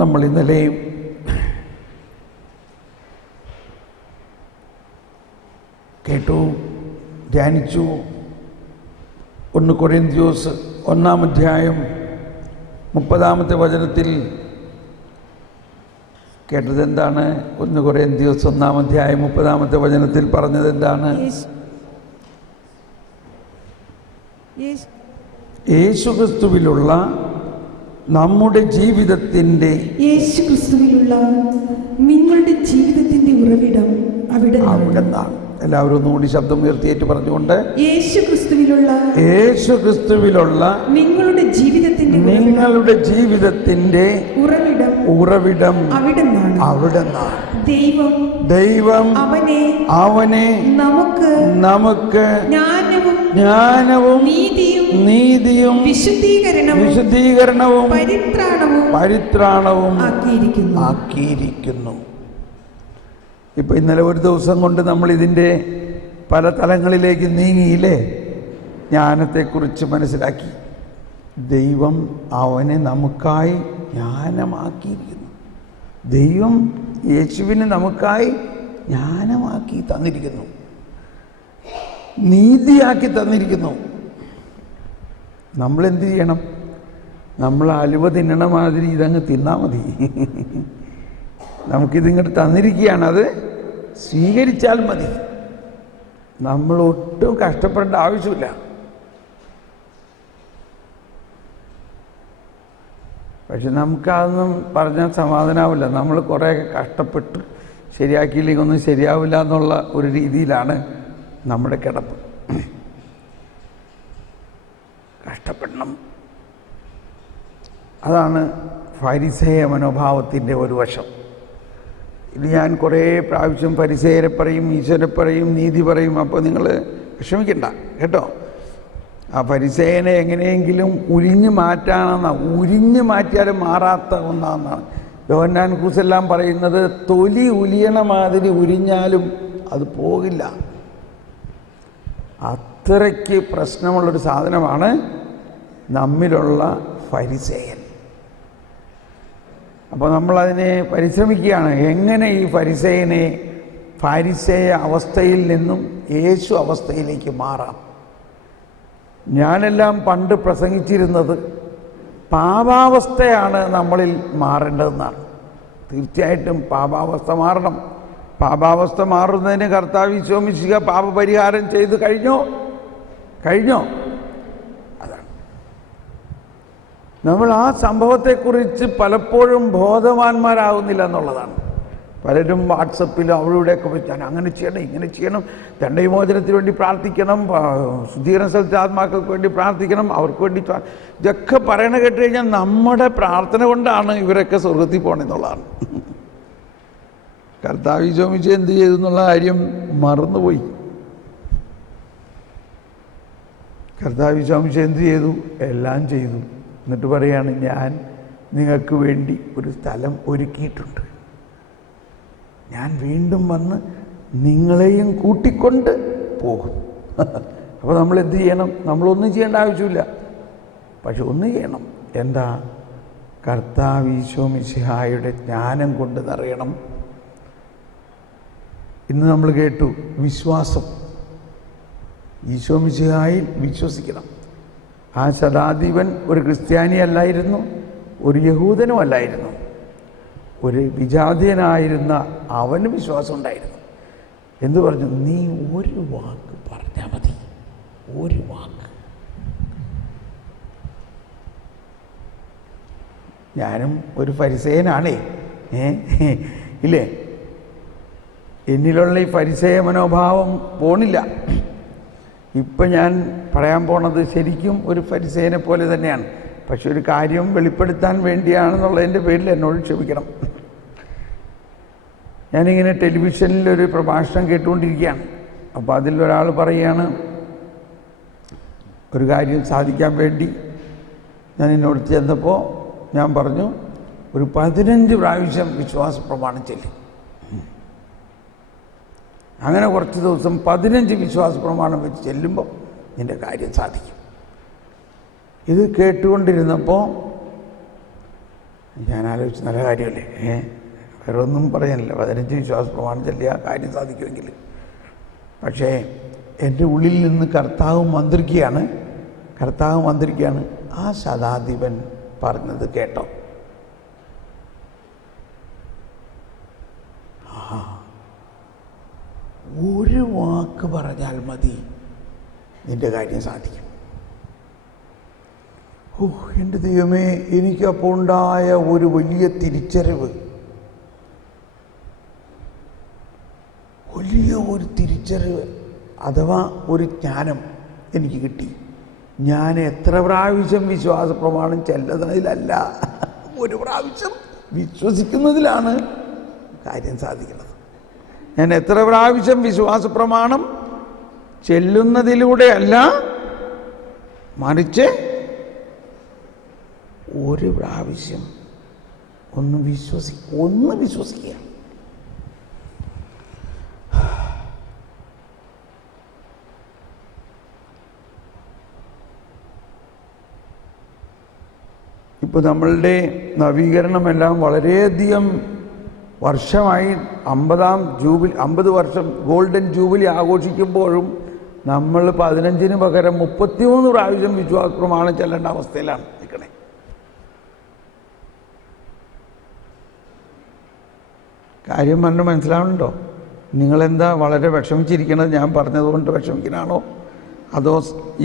നമ്മൾ ഇന്നലെ കേട്ടു, ധ്യാനിച്ചു. 1 കൊരിന്ത്യസ് 1-ാം അധ്യായം 30-ാമത്തെ വചനത്തിൽ കേട്ടത് എന്താണ്? 1 കൊരിന്ത്യസ് 1-ാം അധ്യായം 30-ാമത്തെ വചനത്തിൽ പറഞ്ഞത് എന്താണ്? യേശുക്രിസ്തുവിലുള്ള നമ്മുടെ ജീവിതത്തിൻ്റെ, യേശുക്രിസ്തുവിലുള്ള നിങ്ങളുടെ ജീവിതത്തിന്റെ ഉറവിടം അവിടുന്നാണ്. എല്ലാവരും ഒന്നുകൂടി ശബ്ദം ഉയർത്തിയേറ്റ് പറഞ്ഞുകൊണ്ട്, യേശുക്രിസ്തുവിലുള്ള നിങ്ങളുടെ ജീവിതത്തിന്റെ ഉറവിടം അവിടുന്നാണ്. ദൈവം അവനെ നമുക്ക് ജ്ഞാനവും നീതിയും വിശുദ്ധീകരണവും പരിത്രാണവും ആക്കിയിരിക്കുന്നു. ഇപ്പം ഇന്നലെ ഒരു ദിവസം കൊണ്ട് നമ്മൾ ഇതിൻ്റെ പല തലങ്ങളിലേക്ക് നീങ്ങിയില്ലേ? ജ്ഞാനത്തെക്കുറിച്ച് മനസ്സിലാക്കി. ദൈവം അവനെ നമുക്കായി ജ്ഞാനമാക്കിയിരിക്കുന്നു. ദൈവം യേശുവിനെ നമുക്കായി ജ്ഞാനമാക്കി തന്നിരിക്കുന്നു, നീതിയാക്കി തന്നിരിക്കുന്നു. നമ്മളെന്ത് ചെയ്യണം? നമ്മൾ അലുവ തിന്നണ മാതിരി ഇതങ്ങ് തിന്നാൽ മതി. നമുക്കിതിങ്ങോട്ട് തന്നിരിക്കുകയാണ്, അത് സ്വീകരിച്ചാൽ മതി. നമ്മൾ ഒട്ടും കഷ്ടപ്പെടേണ്ട ആവശ്യമില്ല. പക്ഷെ നമുക്കതൊന്നും പറഞ്ഞാൽ സമാധാനമാവില്ല. നമ്മൾ കുറേ കഷ്ടപ്പെട്ട് ശരിയാക്കിയില്ലെങ്കിൽ ഒന്നും ശരിയാവില്ല എന്നുള്ള ഒരു രീതിയിലാണ് നമ്മുടെ കിടപ്പ്. കഷ്ടപ്പെടണം. അതാണ് ഫരിസേയ മനോഭാവത്തിൻ്റെ ഒരു വശം. ഇത് ഞാൻ കുറേ പ്രാവശ്യം ഫരിസേയരെ പറയും, ഈശ്വരെ പറയും, നീതി പറയും. അപ്പോൾ നിങ്ങൾ വിഷമിക്കണ്ട കേട്ടോ. ആ ഫരിസേയനെ എങ്ങനെയെങ്കിലും ഉരിഞ്ഞു മാറ്റിയാലും മാറാത്ത ഒന്നാണെന്നാണ് യോഹന്നാൻ ക്രൂസെല്ലാം പറയുന്നത്. തൊലി ഉലിയണ മാതിരി ഉരിഞ്ഞാലും അത് പോകില്ല. അത്രയ്ക്ക് പ്രശ്നമുള്ളൊരു സാധനമാണ് നമ്മിലുള്ള ഫരിസേയൻ. അപ്പോൾ നമ്മളതിനെ പരിശ്രമിക്കുകയാണ്. എങ്ങനെ ഈ ഫരിസേയ അവസ്ഥയിൽ നിന്നും യേശു അവസ്ഥയിലേക്ക് മാറാം? ഞാനെല്ലാം പണ്ട് പ്രസംഗിച്ചിരുന്നത് പാപാവസ്ഥയാണ് നമ്മളിൽ മാറേണ്ടതെന്നാണ്. തീർച്ചയായിട്ടും പാപാവസ്ഥ മാറണം. പാപാവസ്ഥ മാറുന്നതിന് കർത്താവ് ഈശോ മിശിഹ പാപപരിഹാരം ചെയ്ത് കഴിഞ്ഞോ? അതാണ്. നമ്മൾ ആ സംഭവത്തെക്കുറിച്ച് പലപ്പോഴും ബോധവാന്മാരാകുന്നില്ല എന്നുള്ളതാണ്. പലരും വാട്സപ്പിലും അവളുടെയൊക്കെ വെച്ച് ഞാൻ അങ്ങനെ ചെയ്യണം, ഇങ്ങനെ ചെയ്യണം, ദണ്ഡവിമോചനത്തിന് വേണ്ടി പ്രാർത്ഥിക്കണം, ശുദ്ധീകരണ സ്ഥലത്തെ ആത്മാക്കൾക്ക് വേണ്ടി പ്രാർത്ഥിക്കണം, അവർക്ക് വേണ്ടി ഇതൊക്കെ പറയണ കേട്ട് കഴിഞ്ഞാൽ നമ്മുടെ പ്രാർത്ഥന കൊണ്ടാണ് ഇവരൊക്കെ സ്വർഗത്തിൽ പോകണമെന്നുള്ളതാണ്. കർത്താവ് ഈശോ മിശിഹ എന്ത് ചെയ്തു എന്നുള്ള കാര്യം മറന്നുപോയി. കർത്താവ് ഈശോ മിശിഹ എന്ത് ചെയ്തു? എല്ലാം ചെയ്തു. എന്നിട്ട് പറയാണ്, ഞാൻ നിങ്ങൾക്ക് വേണ്ടി ഒരു സ്ഥലം ഒരുക്കിയിട്ടുണ്ട്, ഞാൻ വീണ്ടും വന്ന് നിങ്ങളെയും കൂട്ടിക്കൊണ്ട് പോകും. അപ്പോൾ നമ്മൾ എന്ത് ചെയ്യണം? നമ്മളൊന്നും ചെയ്യേണ്ട ആവശ്യമില്ല. പക്ഷെ ഒന്ന് ചെയ്യണം. എന്താ? കർത്താവ് ഈശോ മിശിഹായുടെ ജ്ഞാനം കൊണ്ട് നിറയണം. ഇന്ന് നമ്മൾ കേട്ടു വിശ്വാസം. ഈശോ മിശിഹായിൽ വിശ്വസിക്കണം. ആ ശതാധിപൻ ഒരു ക്രിസ്ത്യാനി അല്ലായിരുന്നു, ഒരു യഹൂദനും അല്ലായിരുന്നു, ഒരു വിജാതീയനായിരുന്ന അവന് വിശ്വാസം ഉണ്ടായിരുന്നു. എന്തു പറഞ്ഞു? നീ ഒരു വാക്ക് പറഞ്ഞാൽ മതി, ഒരു വാക്ക്. ഞാനും ഒരു ഫരിസേയനാണേ, ഇല്ലേ? എന്നിലുള്ള ഈ ഫരിസേയ മനോഭാവം പോണില്ല. ഇപ്പം ഞാൻ പറയാൻ പോണത് ശരിക്കും ഒരു ഫരിസേയനെ പോലെ തന്നെയാണ്. പക്ഷെ ഒരു കാര്യം വെളിപ്പെടുത്താൻ വേണ്ടിയാണെന്നുള്ളതിൻ്റെ പേരിൽ എന്നോട് ക്ഷമിക്കണം. ഞാനിങ്ങനെ ടെലിവിഷനിലൊരു പ്രഭാഷണം കേട്ടുകൊണ്ടിരിക്കുകയാണ്. അപ്പോൾ അതിലൊരാൾ പറയുകയാണ്, ഒരു കാര്യം സാധിക്കാൻ വേണ്ടി ഞാൻ എന്നോട് ചെന്നപ്പോൾ ഞാൻ പറഞ്ഞു, ഒരു 15 പ്രാവശ്യം വിശ്വാസ പ്രമാണം ചെല്ലും. അങ്ങനെ കുറച്ച് ദിവസം 15 വിശ്വാസ പ്രമാണം വെച്ച് ചെല്ലുമ്പോൾ നിൻ്റെ കാര്യം സാധിക്കും. ഇത് കേട്ടുകൊണ്ടിരുന്നപ്പോൾ ഞാൻ ആലോചിച്ച് നല്ല കാര്യമല്ലേ? വേറെ ഒന്നും പറയാനില്ല. 15 വിശ്വാസ പ്രമാണം ചൊല്ലിയ കാര്യം സാധിക്കുമെങ്കിൽ. പക്ഷേ എൻ്റെ ഉള്ളിൽ നിന്ന് കർത്താവ് മന്ത്രിക്കുകയാണ്. ആ ശതാധിപൻ പറഞ്ഞത് കേട്ടോ? ഒരു വാക്ക് പറഞ്ഞാൽ മതി, നിന്റെ കാര്യം സാധിക്കും. എൻ്റെ ദൈവമേ, എനിക്കപ്പോൾ ഉണ്ടായ ഒരു വലിയ തിരിച്ചറിവ്, അഥവാ ഒരു ജ്ഞാനം എനിക്ക് കിട്ടി. ഞാൻ എത്ര പ്രാവശ്യം വിശ്വാസ പ്രമാണം ചെല്ലുന്നതിലല്ല, ഒരു പ്രാവശ്യം വിശ്വസിക്കുന്നതിലാണ് കാര്യം സാധിക്കുന്നത്. ഞാൻ എത്ര പ്രാവശ്യം വിശ്വാസ പ്രമാണം ചെല്ലുന്നതിലൂടെയല്ല, മറിച്ച് ഒരു പ്രാവശ്യം ഒന്ന് വിശ്വസിക്കുക. ഇപ്പോൾ നമ്മളുടെ നവീകരണമെല്ലാം വളരെയധികം വർഷമായി. 50 വർഷം ഗോൾഡൻ ജൂബിലി ആഘോഷിക്കുമ്പോഴും നമ്മൾ 15 പകരം 33 പ്രാവശ്യം വിശ്വാസ പ്രമാണം ചെല്ലേണ്ട അവസ്ഥയിലാണ് നിൽക്കണേ. കാര്യം പറഞ്ഞ് മനസ്സിലാവുന്നുണ്ടോ? നിങ്ങളെന്താ വളരെ വിഷമിച്ചിരിക്കണത്? ഞാൻ പറഞ്ഞതുകൊണ്ട് വിഷമിക്കുന്നതാണോ, അതോ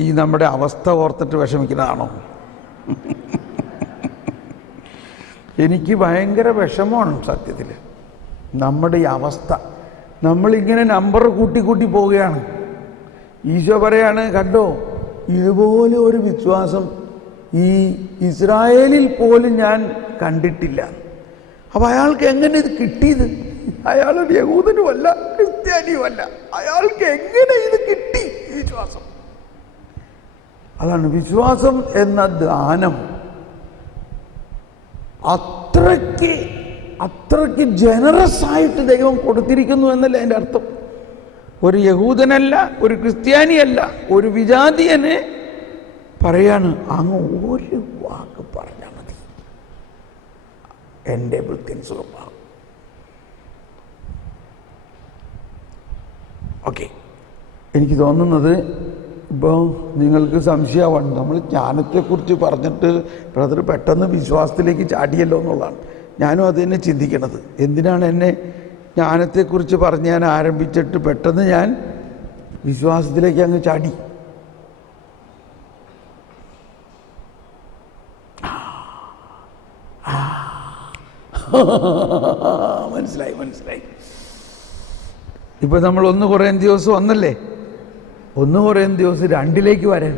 ഈ നമ്മുടെ അവസ്ഥ ഓർത്തിട്ട് വിഷമിക്കുന്നതാണോ? എനിക്ക് ഭയങ്കര വിഷമമാണ് സത്യത്തിൽ നമ്മുടെ ഈ അവസ്ഥ. നമ്മളിങ്ങനെ നമ്പർ കൂട്ടി പോവുകയാണ്. ഈശോ പറയാണ്, കണ്ടോ, ഇതുപോലെ ഒരു വിശ്വാസം ഈ ഇസ്രായേലിൽ പോലും ഞാൻ കണ്ടിട്ടില്ല. അപ്പം അയാൾക്ക് എങ്ങനെ ഇത് കിട്ടിയത്? അയാളൊരു യഹൂദനുമല്ല, ക്രിസ്ത്യാനിയുമല്ല. അയാൾക്ക് എങ്ങനെ ഇത് കിട്ടി ഈ വിശ്വാസം? അതാണ് വിശ്വാസം എന്ന ദാനം. അത്രയ്ക്ക് ജനറസ് ആയിട്ട് ദൈവം കൊടുത്തിരിക്കുന്നു എന്നല്ല എൻ്റെ അർത്ഥം. ഒരു യഹൂദനല്ല, ഒരു ക്രിസ്ത്യാനിയല്ല, ഒരു വിജാതിയനെ പറയാണ്, അങ്ങ് ഒരു വാക്ക് പറഞ്ഞാൽ മതി, എൻ്റെ വൃത്തിൻ സുഖമാകും. ഓക്കെ, എനിക്ക് തോന്നുന്നത് ഇപ്പോൾ നിങ്ങൾക്ക് സംശയമാണ്. നമ്മൾ ജ്ഞാനത്തെക്കുറിച്ച് പറഞ്ഞിട്ട് ബ്രദർ പെട്ടെന്ന് വിശ്വാസത്തിലേക്ക് ചാടിയല്ലോ എന്നുള്ളതാണ്. ഞാനും അത് തന്നെ ചിന്തിക്കണത്. എന്തിനാണ് എന്നെ ജ്ഞാനത്തെക്കുറിച്ച് പറഞ്ഞ് ഞാൻ ആരംഭിച്ചിട്ട് പെട്ടെന്ന് ഞാൻ വിശ്വാസത്തിലേക്ക് അങ്ങ് ചാടി? മനസ്സിലായി. ഇപ്പം നമ്മൾ 1 കൊറിന്ത്യസ് 1 1 കൊറിന്ത്യസ് 2 വരാൻ.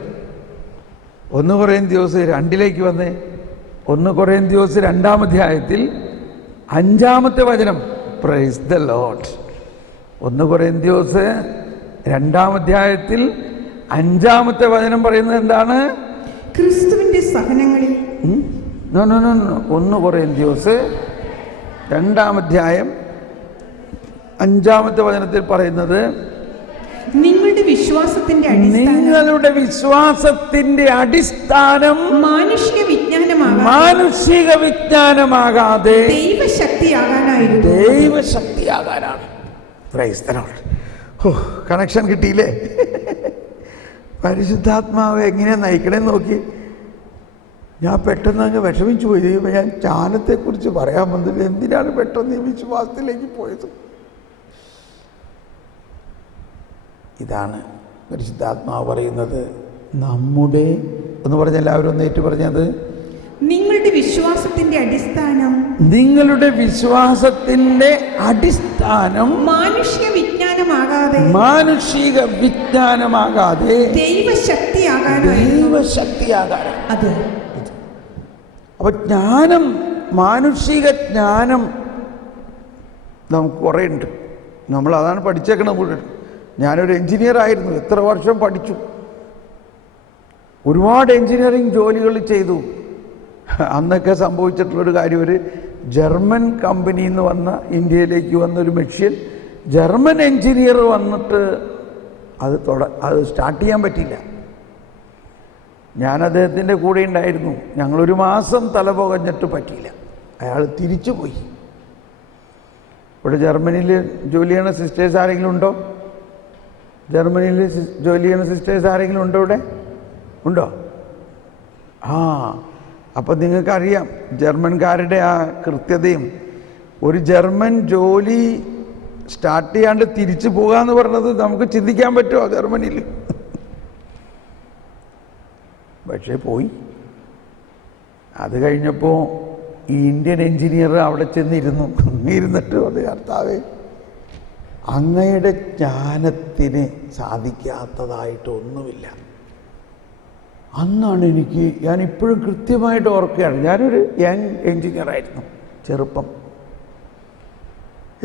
1 കൊറിന്ത്യസ് 2 വന്നേ. 1 കൊറിന്ത്യസ് 2-ാം അധ്യായത്തിൽ 5-ാമത്തെ വചനം. Praise the Lord. 1 കൊറിന്ത്യസ് 2-ാം അധ്യായത്തിൽ 5-ാമത്തെ വചനം പറയുന്നത് എന്താണ്? ക്രിസ്തുവിന്റെ സഹനങ്ങളിൽ. 1 കൊറിന്ത്യസ് 2-ാം അധ്യായം 5-ാമത്തെ വചനത്തിൽ പറയുന്നത്, നിങ്ങളുടെ വിശ്വാസത്തിന്റെ അടിസ്ഥാനം മാനുഷിക വിജ്ഞാനമാകാതെ ദൈവശക്തിയാകാനാണ്. Praise the Lord. കണക്ഷൻ കിട്ടിയില്ലേ? പരിശുദ്ധാത്മാവ് എങ്ങനെ നയിക്കണേന്ന് നോക്കി. ഞാൻ പെട്ടെന്ന് അങ്ങ് വിഷമിച്ചു പോയി. ഞാൻ ജ്ഞാനത്തെക്കുറിച്ച് പറയാൻ വന്നില്ല, എന്തിനാണ് പെട്ടെന്ന് ഈ വിശ്വാസത്തിലേക്ക് പോയത്? ഇതാണ് പരിശുദ്ധാത്മാവ് പറയുന്നത്. നമ്മുടെ എന്ന് പറഞ്ഞ എല്ലാവരും ഒന്ന് ഏറ്റു പറഞ്ഞത്, നിങ്ങളുടെ വിശ്വാസത്തിന്റെ അടിസ്ഥാനം മാനുഷിക വിജ്ഞാനമാകാതെ ദൈവശക്തിയാകാനാണ്. അത് അപ്പൊ ജ്ഞാനം, മാനുഷിക ജ്ഞാനം നമുക്ക് കുറേ ഉണ്ട്. നമ്മൾ അതാണ് പഠിച്ചേക്കണം മുഴുവൻ. ഞാനൊരു എൻജിനീയർ ആയിരുന്നു, എത്ര വർഷം പഠിച്ചു, ഒരുപാട് എൻജിനീയറിങ് ജോലികൾ ചെയ്തു. അന്നൊക്കെ സംഭവിച്ചിട്ടുള്ളൊരു കാര്യം, ഒരു ജർമ്മൻ കമ്പനിയിൽ നിന്ന് വന്ന ഇന്ത്യയിലേക്ക് വന്നൊരു മെഷീൻ, ജർമ്മൻ എൻജിനീയർ വന്നിട്ട് അത് സ്റ്റാർട്ട് ചെയ്യാൻ പറ്റിയില്ല. ഞാൻ അദ്ദേഹത്തിൻ്റെ കൂടെ ഉണ്ടായിരുന്നു. ഞങ്ങളൊരു മാസം തല പുകഞ്ഞിട്ട് പറ്റിയില്ല. അയാൾ തിരിച്ചു പോയി. ഇവിടെ ജർമ്മനിയിൽ ജോലി ചെയ്യണ സിസ്റ്റേഴ്സ് ആരെങ്കിലും ഉണ്ടോ? ജർമ്മനിയിൽ ജോലി ചെയ്യണ സിസ്റ്റേഴ്സ് ആരെങ്കിലും ഉണ്ടോ ഇവിടെ? ഉണ്ടോ? അപ്പം നിങ്ങൾക്കറിയാം ജർമ്മൻകാരുടെ ആ കൃത്യതയും. ഒരു ജർമ്മൻ ജോലി സ്റ്റാർട്ട് ചെയ്യാണ്ട് തിരിച്ചു പോകാന്ന് പറഞ്ഞത് നമുക്ക് ചിന്തിക്കാൻ പറ്റുമോ ജർമ്മനിയിൽ? പക്ഷേ പോയി. അത് കഴിഞ്ഞപ്പോൾ ഈ ഇന്ത്യൻ എഞ്ചിനീയർ അവിടെ ഇരുന്നിട്ട് അത് കർത്താവേ, അങ്ങയുടെ ജ്ഞാനത്തിന് സാധിക്കാത്തതായിട്ടൊന്നുമില്ല. അന്നാണ് ഞാൻ ഇപ്പോഴും കൃത്യമായിട്ട് ഓർക്കുകയാണ്. ഞാനൊരു യങ് എഞ്ചിനീയറായിരുന്നു, ചെറുപ്പം.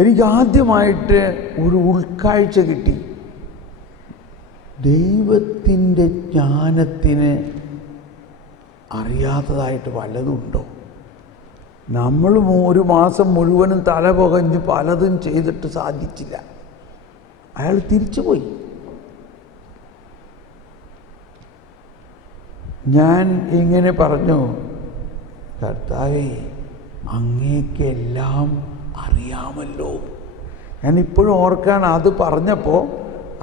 എനിക്ക് ആദ്യമായിട്ട് ഒരു ഉൾക്കാഴ്ച കിട്ടി. ദൈവത്തിൻ്റെ ജ്ഞാനത്തിന് അറിയാത്തതായിട്ട് വല്ലതുണ്ടോ? നമ്മൾ ഒരു മാസം മുഴുവനും തല പുകഞ്ഞ് പലതും ചെയ്തിട്ട് സാധിച്ചില്ല. അയാൾ തിരിച്ചുപോയി. ഞാൻ ഇങ്ങനെ പറഞ്ഞു, കർത്താവേ, അങ്ങേക്കെല്ലാം അറിയാമല്ലോ. ഞാൻ ഇപ്പോഴും ഓർക്കാണ്, അത് പറഞ്ഞപ്പോൾ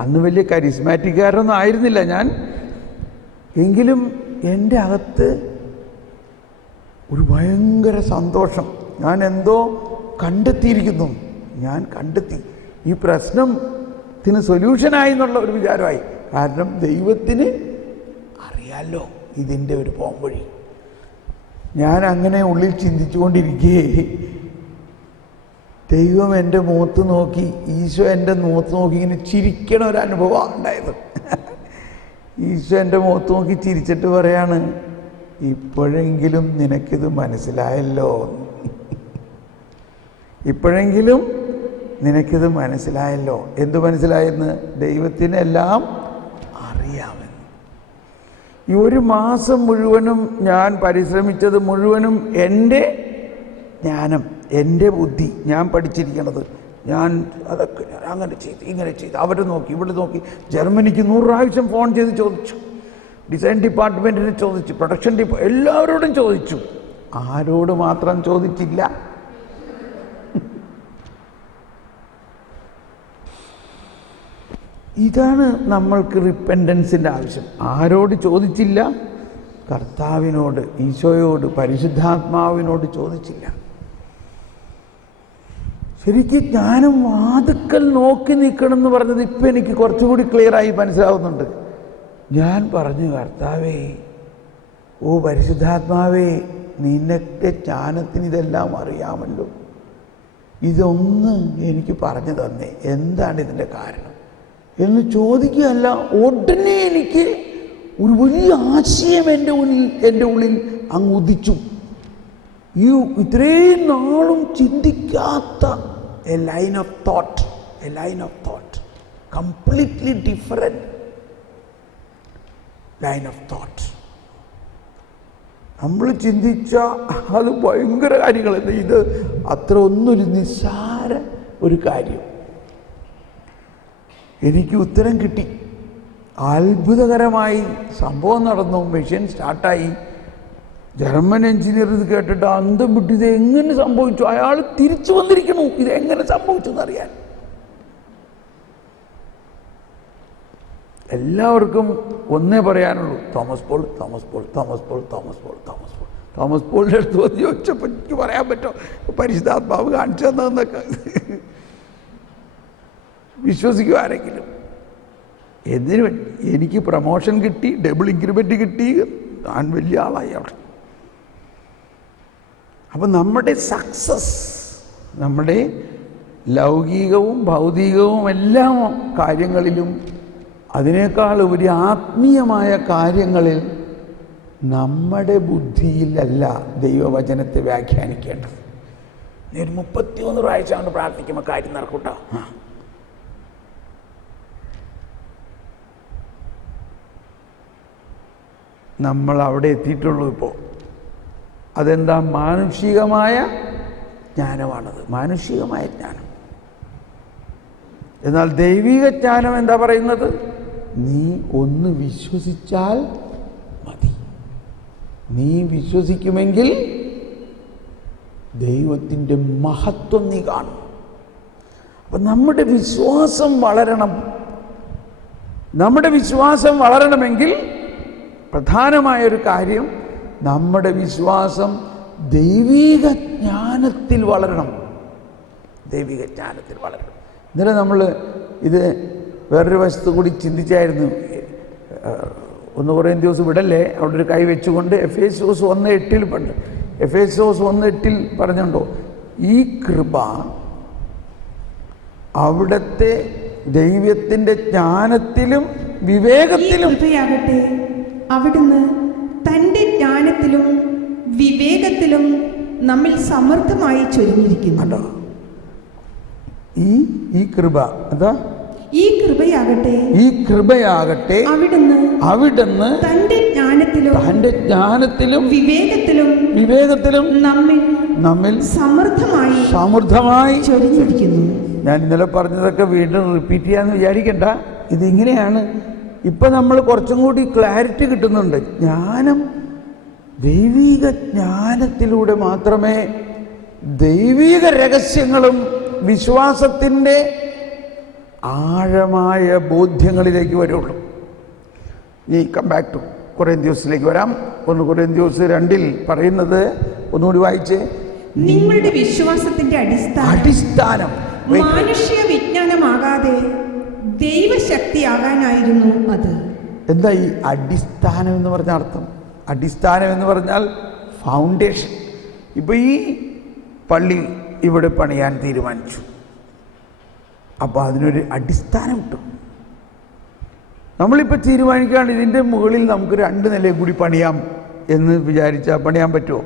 അന്ന് വലിയ കരിസ്മാറ്റിക്കാരൊന്നും ആയിരുന്നില്ല ഞാൻ. എങ്കിലും എൻ്റെ അകത്ത് ഒരു ഭയങ്കര സന്തോഷം. ഞാൻ എന്തോ കണ്ടെത്തിയിരിക്കുന്നു. ഞാൻ കണ്ടെത്തി, ഈ പ്രശ്നത്തിന് സൊല്യൂഷനായി എന്നുള്ള ഒരു വിചാരമായി. കാരണം ദൈവത്തിന് അറിയാമല്ലോ ഇതിൻ്റെ ഒരു പോംവഴി. ഞാൻ അങ്ങനെ ഉള്ളിൽ ചിന്തിച്ചുകൊണ്ടിരിക്കേ ദൈവം എൻ്റെ മുഖത്ത് നോക്കി, ഈശോ എൻ്റെ മുഖത്ത് നോക്കി ഇങ്ങനെ ചിരിക്കണ ഒരു അനുഭവമാണ് ഉണ്ടായത്. ഈശോ എൻ്റെ മുഖത്ത് നോക്കി ചിരിച്ചിട്ട് പറയാണ്, ഇപ്പോഴെങ്കിലും നിനക്കിത് മനസ്സിലായല്ലോ, ഇപ്പോഴെങ്കിലും നിനക്കിത് മനസ്സിലായല്ലോ. എന്തു മനസ്സിലായെന്ന്? ദൈവത്തിനെല്ലാം അറിയാമെന്ന്. ഈ ഒരു മാസം മുഴുവനും ഞാൻ പരിശ്രമിച്ചത് മുഴുവനും എൻ്റെ ജ്ഞാനം, എൻ്റെ ബുദ്ധി, ഞാൻ പഠിച്ചിരിക്കണത്, ഞാൻ അതൊക്കെ അങ്ങനെ ചെയ്ത് ഇങ്ങനെ ചെയ്ത്, അവിടെ നോക്കി ഇവിടെ നോക്കി. ജർമ്മനിക്ക് 100 പ്രാവശ്യം ഫോൺ ചെയ്ത് ചോദിച്ചു, ഡിസൈൻ ഡിപ്പാർട്ട്മെൻറ്റിനെ ചോദിച്ചു, പ്രൊഡക്ഷൻ എല്ലാവരോടും ചോദിച്ചു. ആരോട് മാത്രം ചോദിച്ചില്ല? ഇതാണ് നമ്മൾക്ക് റിപ്പൻറ്റൻസിൻ്റെ ആവശ്യം. ആരോട് ചോദിച്ചില്ല? കർത്താവിനോട്, ഈശോയോട്, പരിശുദ്ധാത്മാവിനോട് ചോദിച്ചില്ല. ശരിക്കും ജ്ഞാനം വാതുക്കൽ നോക്കി നിൽക്കണം എന്ന് പറഞ്ഞത് ഇപ്പം എനിക്ക് കുറച്ചുകൂടി ക്ലിയറായി മനസ്സിലാവുന്നുണ്ട്. ഞാൻ പറഞ്ഞു, കർത്താവേ, ഓ പരിശുദ്ധാത്മാവേ, നിനക്ക് ജ്ഞാനത്തിന് ഇതെല്ലാം അറിയാമല്ലോ, ഇതൊന്ന് എനിക്ക് പറഞ്ഞു തന്നേ, എന്താണ് ഇതിൻ്റെ കാരണം എന്ന് ചോദിക്കുകയല്ല, ഉടനെ എനിക്ക് ഒരു വലിയ ആശയം എൻ്റെ ഉള്ളിൽ അങ്ങ് ഉദിച്ചു. ഈ ഇത്രയും നാളും ചിന്തിക്കാത്ത a line of thought, completely different line of thought. നമ്മൾ ചിന്തിച്ച അത് ഭയങ്കര കാര്യങ്ങളല്ല, ഇത് അത്ര ഒന്നൊരു നിസ്സാര ഒരു കാര്യം. എനിക്ക് ഉത്തരം കിട്ടി. അത്ഭുതകരമായി സംഭവം നടന്നു. മെഷീൻ സ്റ്റാർട്ടായി. ജർമ്മൻ എഞ്ചിനീയർ ഇത് കേട്ടിട്ട് അന്തം വിട്ട്, ഇത് എങ്ങനെ സംഭവിച്ചു? അയാൾ തിരിച്ചു വന്നിരിക്കണു, ഇത് എങ്ങനെ സംഭവിച്ചു എന്നറിയാൻ. എല്ലാവർക്കും ഒന്നേ പറയാനുള്ളൂ, തോമസ് പോൾ. തോമസ് പോളിൻ്റെ അടുത്ത് വന്ന് ചോദിച്ചപ്പോൾ എനിക്ക് പറയാൻ പറ്റുമോ? പരിശുദ്ധാത്മാവ് കാണിച്ചു തന്നതെന്നൊക്കെ വിശ്വസിക്കും ആരെങ്കിലും. എന്തിനു വേണ്ടി? എനിക്ക് പ്രമോഷൻ കിട്ടി, ഡബിൾ ഇൻക്രിമെൻ്റ് കിട്ടി, ഞാൻ വലിയ ആളായി അവിടെ. അപ്പം നമ്മുടെ സക്സസ്, നമ്മുടെ ലൗകികവും ഭൗതികവും എല്ലാ കാര്യങ്ങളിലും, അതിനേക്കാൾ ഉപരി ആത്മീയമായ കാര്യങ്ങളിൽ നമ്മുടെ ബുദ്ധിയിലല്ല ദൈവവചനത്തെ വ്യാഖ്യാനിക്കേണ്ടത്. ഞാൻ 31 പ്രാവശ്യം കൊണ്ട് പ്രാർത്ഥിക്കുമ്പോൾ കാര്യം നടക്കൂട്ടോ. നമ്മൾ അവിടെ എത്തിയിട്ടുള്ളൂ ഇപ്പോൾ. അതെന്താ? മാനുഷികമായ ജ്ഞാനമാണത്, മാനുഷികമായ ജ്ഞാനം. എന്നാൽ ദൈവിക ജ്ഞാനം എന്താ പറയുന്നത്? നീ ഒന്ന് വിശ്വസിച്ചാൽ മതി. നീ വിശ്വസിക്കുമെങ്കിൽ ദൈവത്തിൻ്റെ മഹത്വം നീ കാണും. അപ്പം നമ്മുടെ വിശ്വാസം വളരണം. നമ്മുടെ വിശ്വാസം വളരണമെങ്കിൽ പ്രധാനമായൊരു കാര്യം, നമ്മുടെ വിശ്വാസം ദൈവിക ജ്ഞാനത്തിൽ വളരണം. ദൈവിക ജ്ഞാനത്തിൽ വളരണം. ഇന്നലെ നമ്മൾ ഇത് വേറൊരു വശത്ത് കൂടി ചിന്തിച്ചായിരുന്നു. 1 കൊരിന്ത്യർ വിടല്ലേ, അവിടെ ഒരു കൈ വെച്ചുകൊണ്ട് എഫേസ്യോസ് 1:8 പണ്ട് എഫേസ്യോസ് 1:8 പറഞ്ഞുണ്ടോ, ഈ കൃപ അവിടുത്തെ ദൈവത്തിൻ്റെ ജ്ഞാനത്തിലും വിവേകത്തിലും അവിടുന്ന് തൻ്റെ ജ്ഞാനത്തിലും വിവേകത്തിലും നമ്മിൽ സമർത്ഥമായി ചൊരിഞ്ഞിരിക്കുന്നു. ഈ കൃപ എന്താ? ഈ കൃപയാകട്ടെ അവിടുന്ന് തൻ്റെ ജ്ഞാനത്തിലും വിവേകത്തിലും നമ്മിൽ സമൃദ്ധമായി ചൊരിഞ്ഞിരിക്കുന്നു. ഞാൻ ഇന്നലെ പറഞ്ഞതൊക്കെ വീണ്ടും റിപ്പീറ്റ് ചെയ്യാന്ന് വിചാരിക്കണ്ട. ഇതിങ്ങനെയാണ്. ഇപ്പൊ നമ്മൾ കുറച്ചും കൂടി ക്ലാരിറ്റി കിട്ടുന്നുണ്ട്. ജ്ഞാനം, ദൈവിക ജ്ഞാനത്തിലൂടെ മാത്രമേ ദൈവിക രഹസ്യങ്ങളും വിശ്വാസത്തിൻ്റെ ആഴമായ ബോധ്യങ്ങളിലേക്ക് വരുള്ളൂ. ഈ കം ബാക്ക് ടു കൊരിന്ത്യസിലേക്ക് വരാം. 1 കൊരിന്ത്യർ 2 പറയുന്നത് ഒന്നുകൂടി വായിച്ചേ. നിങ്ങളുടെ വിശ്വാസത്തിന്റെ അടിസ്ഥാനം മനുഷ്യ വിജ്ഞാനമാകാതെ ദൈവശക്തിയാകാനായിരുന്നു അത്. എന്താ ഈ അടിസ്ഥാനം എന്ന് പറഞ്ഞ അർത്ഥം? അടിസ്ഥാനം എന്ന് പറഞ്ഞാൽ ഫൗണ്ടേഷൻ. ഇപ്പൊ ഈ പള്ളി ഇവിടെ പണിയാൻ തീരുമാനിച്ചു. അപ്പോൾ അതിനൊരു അടിസ്ഥാനം കിട്ടും. നമ്മളിപ്പോൾ തീരുമാനിക്കുകയാണ് ഇതിൻ്റെ മുകളിൽ നമുക്ക് 2 നിലയും കൂടി പണിയാം എന്ന് വിചാരിച്ചാൽ പണിയാൻ പറ്റുമോ?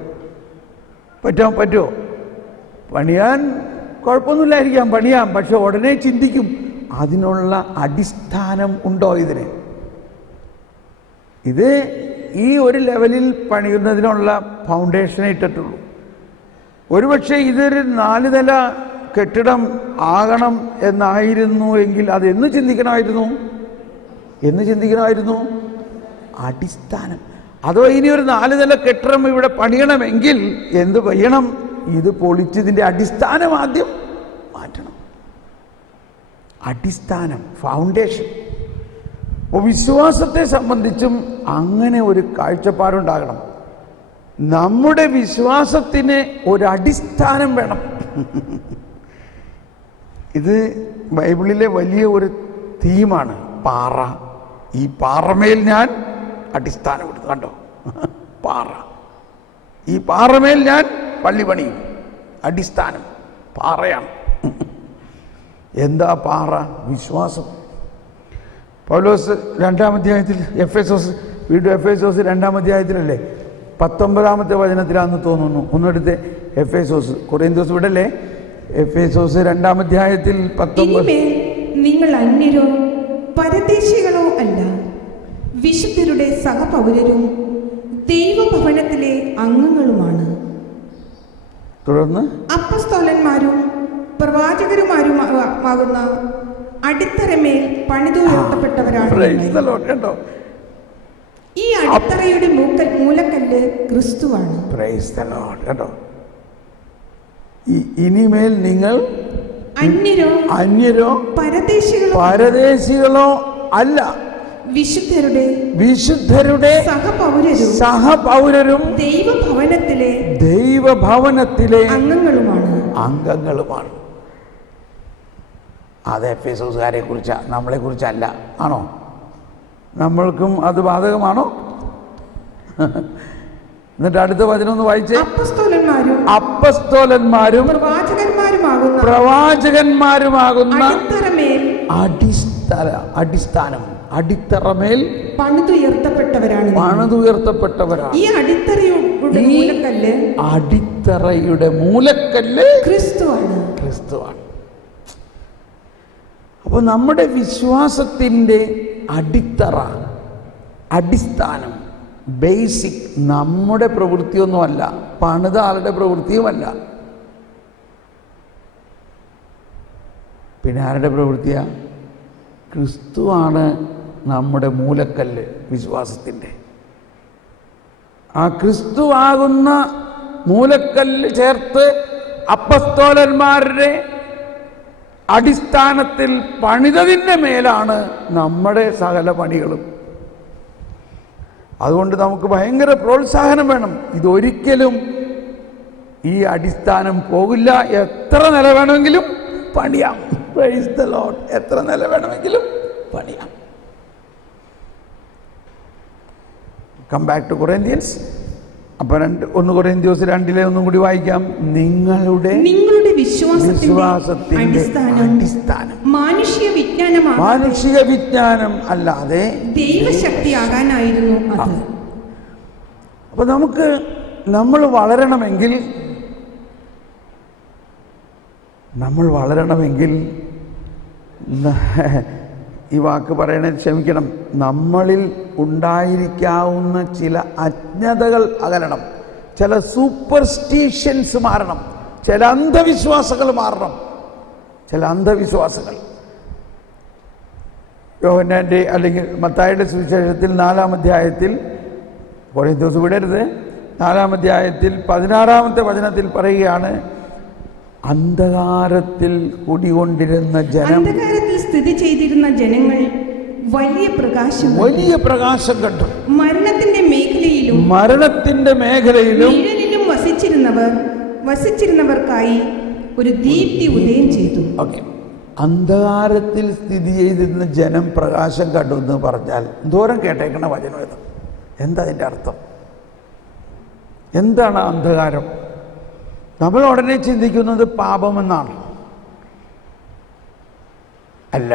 പറ്റുമോ? പണിയാൻ കുഴപ്പമൊന്നുമില്ലായിരിക്കാം, പണിയാം. പക്ഷെ ഉടനെ ചിന്തിക്കും, അതിനുള്ള അടിസ്ഥാനം ഉണ്ടോ ഇതിന്? ഇത് ഈ ഒരു ലെവലിൽ പണിയുന്നതിനുള്ള ഫൗണ്ടേഷനെ ഇട്ടിട്ടുള്ളൂ. ഒരുപക്ഷെ ഇതൊരു 4 നില കെട്ടിടം ആകണം എന്നായിരുന്നു എങ്കിൽ അത് എന്ന് ചിന്തിക്കണമായിരുന്നു അടിസ്ഥാനം. അതോ ഇനി ഒരു 4 നില കെട്ടിടം ഇവിടെ പണിയണമെങ്കിൽ എന്ത് ചെയ്യണം? ഇത് പൊളിച്ചതിൻ്റെ അടിസ്ഥാനം ആദ്യം മാറ്റണം. അടിസ്ഥാനം, ഫൗണ്ടേഷൻ. അപ്പോൾ വിശ്വാസത്തെ സംബന്ധിച്ചും അങ്ങനെ ഒരു കാഴ്ചപ്പാടുണ്ടാകണം. നമ്മുടെ വിശ്വാസത്തിന് ഒരടിസ്ഥാനം വേണം. ഇത് ബൈബിളിലെ വലിയ ഒരു തീമാണ്, പാറ. ഈ പാറമേൽ ഞാൻ അടിസ്ഥാനം എടുത്തു. കണ്ടോ, പാറ. ഈ പാറമേൽ ഞാൻ പള്ളി പണിയും. അടിസ്ഥാനം പാറയാണ്. എന്താ പാറ? വിശ്വാസം. പൗലോസ് 2-ാം അധ്യായത്തിൽ എഫേസോസ് 2-ാം അധ്യായത്തിലല്ലേ, 19-ാമത്തെ വചനത്തിലാണെന്ന് തോന്നുന്നു. ഒന്നെടുത്ത് എഫേസോസ്, കൊരിന്ത്യർ വിടല്ലേ, എഫേസോസ് 2-ാം അധ്യായത്തിൽ 19. നിങ്ങൾ അന്യരോ പരദേശികളോ അല്ല, വിശുദ്ധരുടെ സഹപൗരരും ദൈവഭവനത്തിലെ അംഗങ്ങളുമാണ്. തുടർന്ന് അപ്പസ്തോലന്മാരും പ്രവാചകരുമാരുമാകുന്ന അടിത്തറമേൽ പണിതുയർത്തപ്പെട്ടവരാണ്. ഈ അടിത്തറയുടെ മൂലക്കല്ല് ക്രിസ്തുവാണ്. ഇനിമേൽ നിങ്ങൾ അന്യരോ പരദേശികളോ അല്ല, വിശുദ്ധരുടെ സഹപൗരരും ദൈവഭവനത്തിലെ അംഗങ്ങളുമാണ്. അത് എഫേസോസുകാരെ കുറിച്ചാ, നമ്മളെ കുറിച്ചല്ല. ആണോ? നമ്മൾക്കും അത് ബാധകമാണോ? എന്നിട്ട് അടുത്ത വചനം ഒന്ന് വായിച്ചേ. അപ്പസ്തോലന്മാരും പ്രവാചകന്മാരുമാകുന്ന അടിസ്ഥാനം, അടിത്തറമേൽ പണിതുയർത്തപ്പെട്ടവരാണ്. ഈ അടിത്തറയുടെ മൂലക്കല്ല് ക്രിസ്തുവാണ്. അപ്പോൾ നമ്മുടെ വിശ്വാസത്തിൻ്റെ അടിസ്ഥാനം, ബേസിക് നമ്മുടെ പ്രവൃത്തിയൊന്നുമല്ല, പണിത ആളുടെ പ്രവൃത്തിയുമല്ല. പിന്നെ ആരുടെ പ്രവൃത്തിയാ? ക്രിസ്തുവാണ് നമ്മുടെ മൂലക്കല്ല് വിശ്വാസത്തിൻ്റെ. ആ ക്രിസ്തുവാകുന്ന മൂലക്കല്ല് ചേർത്ത് അപ്പസ്തോലന്മാരുടെ അടിസ്ഥാനത്തിൽ പണിതതിൻ്റെ മേലാണ് നമ്മുടെ സകല പണികളും. അതുകൊണ്ട് നമുക്ക് ഭയങ്കര പ്രോത്സാഹനം വേണം. ഇതൊരിക്കലും ഈ അടിസ്ഥാനം പോകില്ല. എത്ര നില വേണമെങ്കിലും പണിയാം. Price the Lord. എത്ര നില വേണമെങ്കിലും പണിയാം. Come back to Corinthians. അപ്പോൾ 1 കൊരിന്ത്യസ് 2 ഒന്നും കൂടി വായിക്കാം. നിങ്ങളുടെ വിശ്വാസത്തിന്റെ അടിസ്ഥാനം മാനുഷിക വിജ്ഞാനം അല്ലാതെ ദൈവശക്തിയാകാനായിരുന്നു അത്. അപ്പൊ നമ്മൾ വളരണമെങ്കിൽ ഈ വാക്ക് പറയണത് ക്ഷമിക്കണം, നമ്മളിൽ ഉണ്ടായിരിക്കാവുന്ന ചില അജ്ഞതകൾ അകലണം, ചില സൂപ്പർസ്റ്റീഷ്യൻസ് മാറണം, ചില അന്ധവിശ്വാസങ്ങൾ മാറണം. യോഹന്നാന്റെ അല്ലെങ്കിൽ മത്തായിയുടെ സുവിശേഷത്തിൽ 4-ാം അധ്യായത്തിൽ, കുറേ ദിവസം വിടരുത്, 4-ാം അധ്യായത്തിൽ 16-ാമത്തെ വചനത്തിൽ പറയുകയാണ്, അന്ധകാരത്തിൽ കുടികൊണ്ടിരുന്ന അന്ധകാരത്തിൽ സ്ഥിതി ചെയ്തിരുന്ന ജനങ്ങൾ വലിയ പ്രകാശം കണ്ടു. മരണത്തിന്റെ മേഖലയിലും നിഴലിലും വസിച്ചിരുന്നവർക്കായി ഒരു ദീപ്തി ഉദയം ചെയ്തു. ഓക്കെ, അന്ധകാരത്തിൽ സ്ഥിതി ചെയ്തിരുന്ന ജനം പ്രകാശം കണ്ടു എന്ന് പറഞ്ഞാൽ ദൂരം കേട്ടേക്കണ വചനം ഇത്. എന്താ അതിൻ്റെ അർത്ഥം? എന്താണ് അന്ധകാരം? നമ്മൾ ഉടനെ ചിന്തിക്കുന്നത് പാപമെന്നാണ്. അല്ല,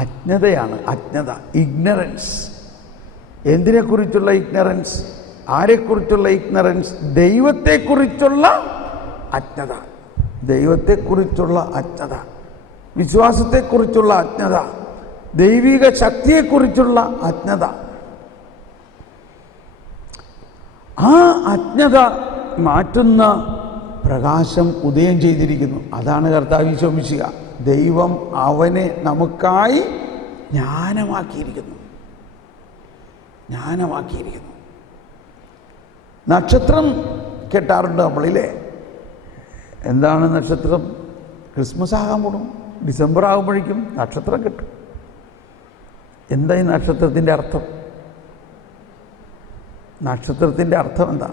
അജ്ഞതയാണ്. അജ്ഞത, ഇഗ്നറൻസ്. എന്തിനെക്കുറിച്ചുള്ള ഇഗ്നറൻസ്? ആരെക്കുറിച്ചുള്ള ഇഗ്നറൻസ്? ദൈവത്തെക്കുറിച്ചുള്ള അജ്ഞത. വിശ്വാസത്തെക്കുറിച്ചുള്ള അജ്ഞത, ദൈവിക ശക്തിയെക്കുറിച്ചുള്ള അജ്ഞത. ആ അജ്ഞത മാറ്റുന്ന പ്രകാശം ഉദയം ചെയ്തിരിക്കുന്നു. അതാണ് കർത്താവ് ഈശോ മിശിഹ. ദൈവം അവനെ നമുക്കായി ജ്ഞാനമാക്കിയിരിക്കുന്നു. നക്ഷത്രം കെട്ടാറുണ്ട് നമ്മളില്ലേ? എന്താണ് നക്ഷത്രം? ക്രിസ്മസ് ആകാൻ പോകണം, ഡിസംബർ ആകുമ്പോഴേക്കും നക്ഷത്രം കെട്ടും. എന്താ ഈ നക്ഷത്രത്തിൻ്റെ അർത്ഥം? നക്ഷത്രത്തിൻ്റെ അർത്ഥം എന്താ?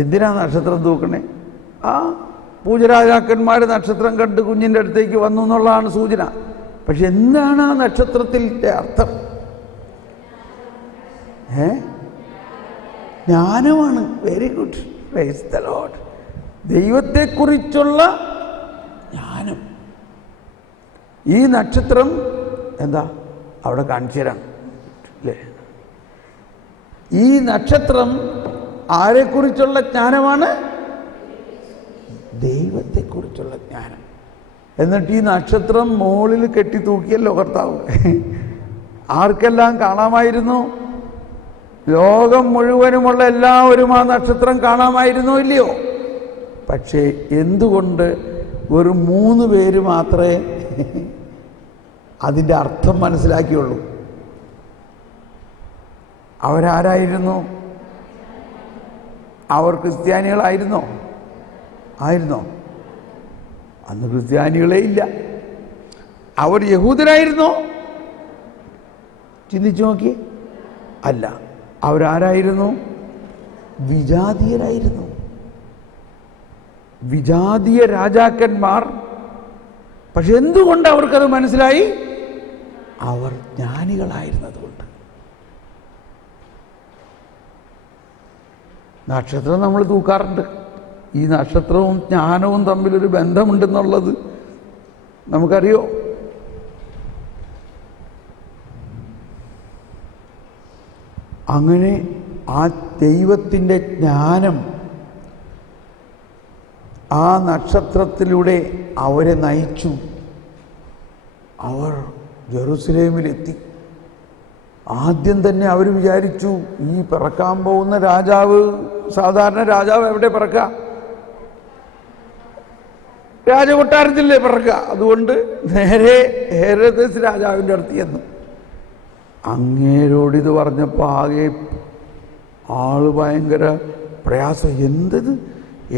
എന്തിനാ നക്ഷത്രം തൂക്കണേ? പൂജരാജാക്കന്മാർ നക്ഷത്രം കണ്ട് കുഞ്ഞിൻ്റെ അടുത്തേക്ക് വന്നു എന്നുള്ളതാണ് സൂചന. പക്ഷെ എന്താണ് ആ നക്ഷത്രത്തിൻ്റെ അർത്ഥം? ജ്ഞാനമാണ്. Very good, praise the Lord. ദൈവത്തെക്കുറിച്ചുള്ള ജ്ഞാനം. ഈ നക്ഷത്രം എന്താ അവിടെ കാണിച്ചു തരാം അല്ലേ? ഈ നക്ഷത്രം ആരെക്കുറിച്ചുള്ള ജ്ഞാനമാണ്? ദൈവത്തെക്കുറിച്ചുള്ള ജ്ഞാനം. എന്നിട്ട് ഈ നക്ഷത്രം മുകളിൽ കെട്ടി തൂക്കിയല്ലോ കർത്താവ്. ആർക്കെല്ലാം കാണാമായിരുന്നു? ലോകം മുഴുവനുമുള്ള എല്ലാവരും ആ നക്ഷത്രം കാണാമായിരുന്നോ ഇല്ലയോ? പക്ഷേ എന്തുകൊണ്ട് വെറും 3 പേര് മാത്രമേ അതിൻ്റെ അർത്ഥം മനസ്സിലാക്കിയുള്ളൂ? അവരാരായിരുന്നു? അവർ ക്രിസ്ത്യാനികളായിരുന്നോ? അന്ന് ക്രിസ്ത്യാനികളെ ഇല്ല. അവർ യഹൂദരായിരുന്നോ? ചിന്തിച്ചു നോക്കി. അല്ല, അവരാരായിരുന്നു? വിജാതീയരായിരുന്നു. വിജാതീയ രാജാക്കന്മാർ. പക്ഷെ എന്തുകൊണ്ട് അവർക്കത് മനസ്സിലായി? അവർ ജ്ഞാനികളായിരുന്നതുകൊണ്ട്. നക്ഷത്രം നമ്മൾ തൂക്കാറുണ്ട്. ഈ നക്ഷത്രവും ജ്ഞാനവും തമ്മിലൊരു ബന്ധമുണ്ടെന്നുള്ളത് നമുക്കറിയോ? അങ്ങനെ ആ ദൈവത്തിൻ്റെ ജ്ഞാനം ആ നക്ഷത്രത്തിലൂടെ അവരെ നയിച്ചു. അവർ ജെറുസലേമിലെത്തി. ആദ്യം തന്നെ അവർ വിചാരിച്ചു, ഈ പിറക്കാൻ പോകുന്ന രാജാവ്, സാധാരണ രാജാവ് എവിടെ പിറക്കുക? രാജകൊട്ടാരത്തിലല്ലേ പിറക്കുക. അതുകൊണ്ട് നേരെ ഹെരോദസ് രാജാവിൻ്റെ അടുത്ത് ചെന്നു. അങ്ങേരോടിത് പറഞ്ഞപ്പോൾ ആകെ ആള് ഭയങ്കര പ്രയാസം. എന്തത്,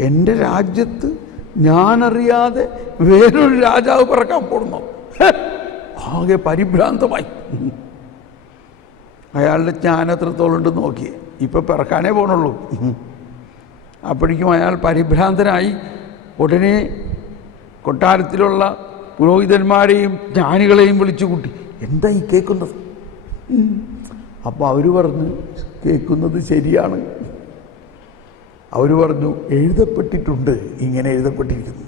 എൻ്റെ രാജ്യത്ത് ഞാനറിയാതെ വേറൊരു രാജാവ് പിറക്കാൻ പോകുന്നു. ആകെ പരിഭ്രാന്തമായി. അയാളുടെ ജ്ഞാനം എത്രത്തോളം ഉണ്ട് നോക്കിയേ. ഇപ്പം പിറക്കാനേ പോകണുള്ളൂ. അപ്പോഴേക്കും അയാൾ പരിഭ്രാന്തനായി. ഉടനെ കൊട്ടാരത്തിലുള്ള പുരോഹിതന്മാരെയും ജ്ഞാനികളെയും വിളിച്ചു കൂട്ടി. എന്താ ഈ കേൾക്കുന്നത്? അപ്പോൾ അവർ പറഞ്ഞു, കേൾക്കുന്നത് ശരിയാണ്. അവർ പറഞ്ഞു, എഴുതപ്പെട്ടിട്ടുണ്ട്, ഇങ്ങനെ എഴുതപ്പെട്ടിരിക്കുന്നു.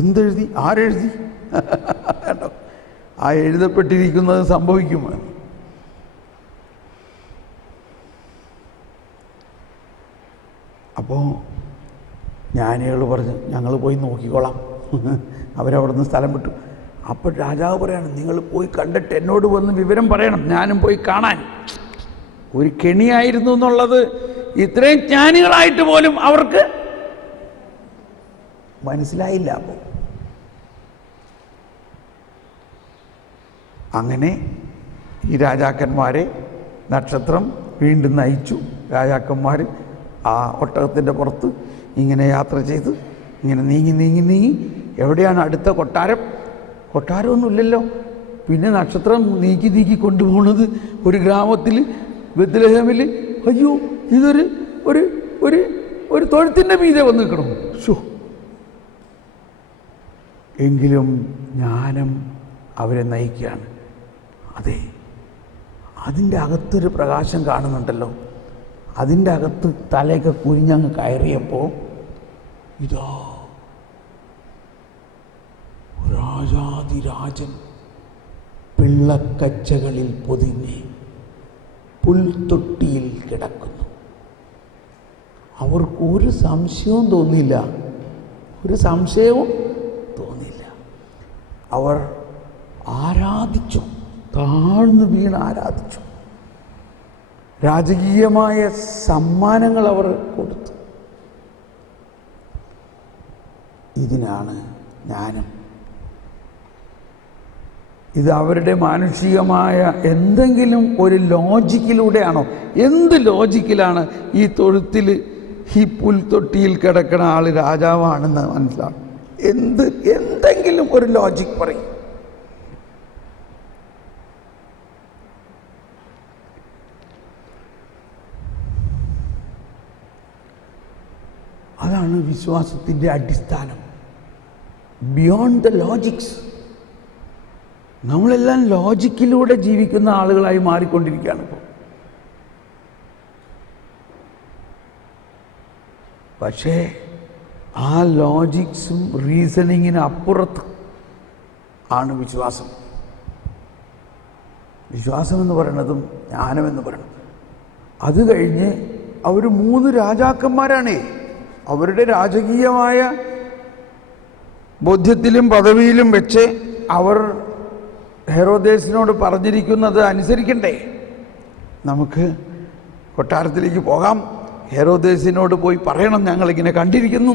എന്തെഴുതി? ആരെഴുതി? ആ എഴുതപ്പെട്ടിരിക്കുന്നത് സംഭവിക്കും. അപ്പോൾ ജ്ഞാനികൾ പറഞ്ഞു, ഞങ്ങൾ പോയി നോക്കിക്കോളാം. അവരവിടെ നിന്ന് സ്ഥലം വിട്ടു. അപ്പോൾ രാജാവ് പറയാണ്, നിങ്ങൾ പോയി കണ്ടിട്ട് എന്നോട് വന്ന് വിവരം പറയണം, ഞാനും പോയി കാണാൻ. ഒരു കെണിയായിരുന്നു എന്നുള്ളത് ഇത്രയും ജ്ഞാനികളായിട്ട് പോലും അവർക്ക് മനസ്സിലായില്ല. അപ്പോൾ അങ്ങനെ ഈ രാജാക്കന്മാരെ നക്ഷത്രം വീണ്ടും നയിച്ചു. രാജാക്കന്മാർ ആ ഒട്ടകത്തിൻ്റെ പുറത്ത് ഇങ്ങനെ യാത്ര ചെയ്ത് ഇങ്ങനെ നീങ്ങി നീങ്ങി നീങ്ങി എവിടെയാണ് അടുത്ത കൊട്ടാരം? കൊട്ടാരമൊന്നുമില്ലല്ലോ. പിന്നെ നക്ഷത്രം നീക്കി നീക്കി കൊണ്ടുപോകുന്നത് ഒരു ഗ്രാമത്തിൽ, ബത്ലഹേമിൽ. അയ്യോ, ഇതൊരു ഒരു ഒരു ഒരു തൊഴുത്തിൻ്റെ മീതെ വന്ന് നിൽക്കണം. ഷോ, എങ്കിലും ജ്ഞാനം അവരെ നയിക്കുകയാണ്. അതെ, അതിൻ്റെ അകത്തൊരു പ്രകാശം കാണുന്നുണ്ടല്ലോ. അതിൻ്റെ അകത്ത് തലയൊക്കെ കുനിഞ്ഞങ്ങ് കയറിയപ്പോൾ ഇതാ രാജാതിരാജൻ പിള്ളക്കച്ചകളിൽ പൊതിഞ്ഞ് പുൽത്തൊട്ടിയിൽ കിടക്കുന്നു. അവർക്ക് ഒരു സംശയവും തോന്നിയില്ല. ഒരു സംശയവും തോന്നിയില്ല. അവർ ആരാധിച്ചു, താഴ്ന്നു വീണ് ആരാധിച്ചു. രാജകീയമായ സമ്മാനങ്ങൾ അവർ കൊടുത്തു. ഇതിനാണ് ജ്ഞാനം. ഇത് അവരുടെ മാനുഷികമായ എന്തെങ്കിലും ഒരു ലോജിക്കിലൂടെയാണോ? എന്ത് ലോജിക്കിലാണ് ഈ തൊഴുത്തിൽ ഈ പുൽത്തൊട്ടിയിൽ കിടക്കുന്ന ആൾ രാജാവാണെന്ന് മനസ്സിലാവും? എന്തെങ്കിലും ഒരു ലോജിക് പറയും. അതാണ് വിശ്വാസത്തിൻ്റെ അടിസ്ഥാനം. Beyond the Logix. നമ്മളെല്ലാം ലോജിക്കിലൂടെ ജീവിക്കുന്ന ആളുകളായി മാറിക്കൊണ്ടിരിക്കുകയാണ് ഇപ്പോൾ. പക്ഷേ ആ ലോജിക്സും റീസണിങ്ങിന് അപ്പുറത്ത് ആണ് വിശ്വാസം. വിശ്വാസം എന്ന് പറയുന്നതും ജ്ഞാനമെന്ന് പറയുന്നത്. അത് കഴിഞ്ഞ് അവർ 3 രാജാക്കന്മാരാണേ. അവരുടെ രാജകീയമായ ബോധ്യത്തിലും പദവിയിലും വെച്ച് അവർ ഹെറോദേസിനോട് പറഞ്ഞിരിക്കുന്നത് അനുസരിക്കണ്ടേ? നമുക്ക് കൊട്ടാരത്തിലേക്ക് പോകാം, ഹെറോദേസിനോട് പോയി പറയണം ഞങ്ങളിങ്ങനെ കണ്ടിരിക്കുന്നു.